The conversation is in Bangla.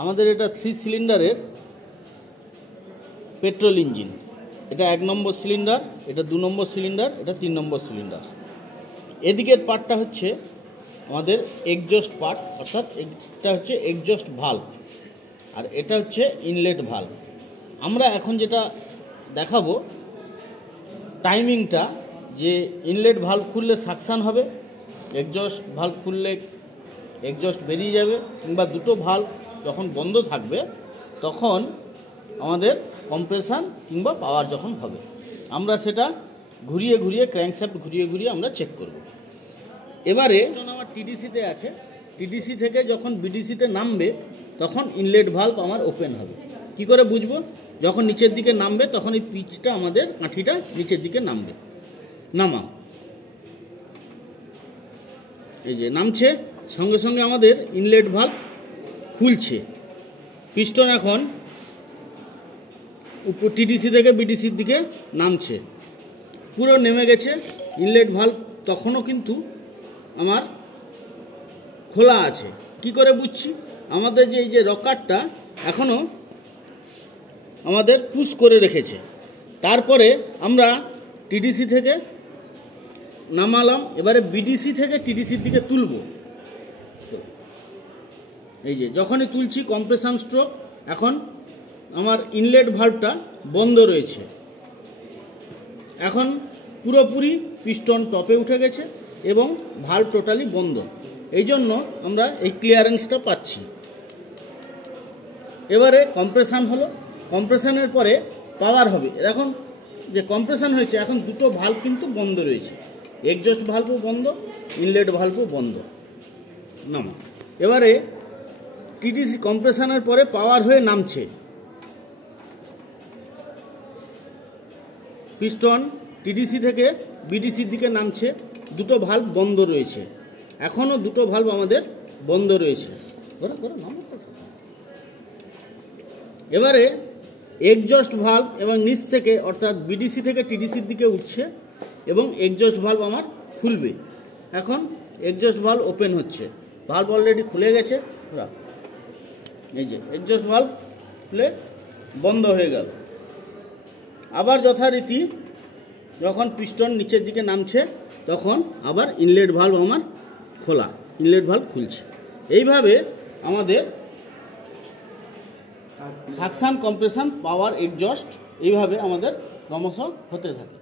আমাদের এটা 3 সিলিন্ডারের পেট্রোল ইঞ্জিন। এটা 1 নম্বর সিলিন্ডার, এটা 2 নম্বর সিলিন্ডার, এটা 3 নম্বর সিলিন্ডার। এদিকের পার্টটা হচ্ছে আমাদের এক্সজস্ট পার্ট, অর্থাৎ এটা হচ্ছে এক্সজস্ট ভালভ, আর এটা হচ্ছে ইনলেট ভালভ। আমরা এখন যেটা দেখাবো টাইমিংটা, যে ইনলেট ভালভ খুললে সাকশান হবে, এক্সজস্ট ভালভ খুললে এক্সজস্ট বেরিয়ে যাবে, কিংবা দুটো ভালভ যখন বন্ধ থাকবে তখন আমাদের কম্প্রেশন কিংবা পাওয়ার যখন হবে, আমরা সেটা ঘুরিয়ে ঘুরিয়ে ক্র্যাঙ্কশ্যাফট ঘুরিয়ে ঘুরিয়ে আমরা চেক করব। এবারে আমার টিডিসিতে আছে, টিডিসি থেকে যখন বিডিসিতে নামবে তখন ইনলেট ভালভ আমার ওপেন হবে। কি করে বুঝবো? যখন নিচের দিকে নামবে তখন এই পিচটা আমাদের কাঠিটা নিচের দিকে নামবে। নামাও, এই যে নামছে, সঙ্গে সঙ্গে আমাদের ইনলেট ভালভ খুলছে। পিস্টন এখন উপর টিডিসি থেকে বিডিসির দিকে নামছে, পুরো নেমে গেছে। ইনলেট ভালভ তখনও কিন্তু আমার খোলা আছে। কি করে বুঝছি? আমাদের যে এই যে রকারটা এখনও আমাদের পুশ করে রেখেছে, তারপরে আমরা টিডিসি থেকে নামালাম, এবারে বিডিসি থেকে টিডিসির দিকে তুলব। এই যে যখনই তুলছি কম্প্রেশন স্ট্রোক, এখন আমার ইনলেট ভালভটা বন্ধ রয়েছে, এখন পুরোপুরি পিস্টন টপে উঠে গেছে এবং ভালভ টোটালি বন্ধ। এই জন্য আমরা এই ক্লিয়ারেন্সটা পাচ্ছি। এবারে কম্প্রেশন হলো, কম্প্রেশনের পরে পাওয়ার হবে। এখন যে কম্প্রেশন হয়েছে, এখন দুটো ভালভ কিন্তু বন্ধ রয়েছে, এক্সজস্ট ভালভও বন্ধ, ইনলেট ভালভও বন্ধ। নামা, এবারে টিডিসি কম্প্রেশনের পরে পাওয়ার হয়ে নামছে, পিস্টন টিডিসি থেকে বিডিসির দিকে নামছে, দুটো ভালভ বন্ধ রয়েছে, এখনও দুটো ভালভ আমাদের বন্ধ রয়েছে। এবারে এক্সজস্ট ভালভ এবং নিচ থেকে অর্থাৎ বিডিসি থেকে টিডিসির দিকে উঠছে এবং এক্সজস্ট ভালভ আমার খুলবে। এখন এক্সজস্ট ভালভ ওপেন হচ্ছে, ভালভ অলরেডি খুলে গেছে। এই যে এক্সজস্ট ভালভ খুলে বন্ধ হয়ে গেল। আবার যথারীতি যখন পিস্টন নিচের দিকে নামছে তখন আবার ইনলেট ভালভ আমার খোলা, ইনলেট ভালভ খুলছে। এইভাবে আমাদের সাকশন, কম্প্রেশন, পাওয়ার, এক্সজস্ট এইভাবে আমাদের ক্রমশ হতে থাকে।